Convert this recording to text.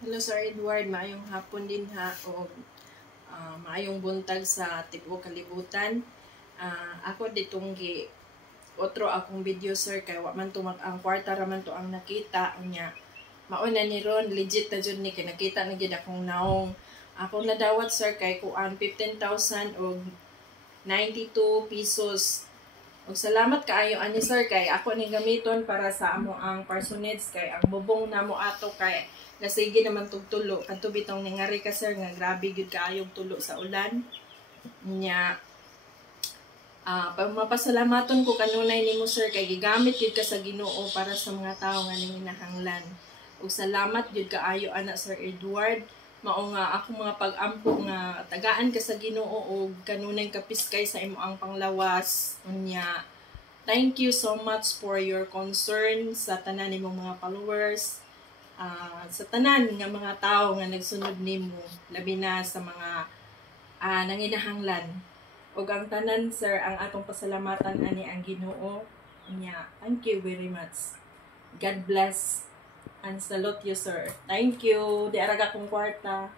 Hello Sir Edward, maayong hapon din ha o maayong buntag sa tibuok kalibutan. Ako ditong otro akong video sir kay wa man to ang kwarta ra man to ang nakita unya. Mauna ni ron legit na jud ni kay nakita na gid akong naong. Ako nadawat sir kay kuan 15,000 og 92 pesos. Og salamat kaayo ani sir kay ako ni gamiton para sa amo ang personage kay ang bubong namo ato kay nasige naman tug tulo kadto bitong ningari ka sir nga grabe gyud kaayog tulo sa ulan nya. Mapasalamaton ko kanunay nimo sir kay gigamit gyud ka sa Ginoo para sa mga tawo nga nanginahanglan. Ug salamat gyud kaayo ana Sir Edward. Mao nga ako mga pag-ampo nga tagaan ka sa Ginoo ug kanunay kapiskay sa imo ang panglawas unya. Thank you so much for your concern sa tanan nimong mga followers. Sa tanan nga mga tao nga nagsunod nimo labi na sa mga nanginahanglan ug ang tanan sir ang atong pasalamatan ani ang Ginoo niya. Thank you very much. God bless and salute you sir. Thank you. Di araga kong kwarta.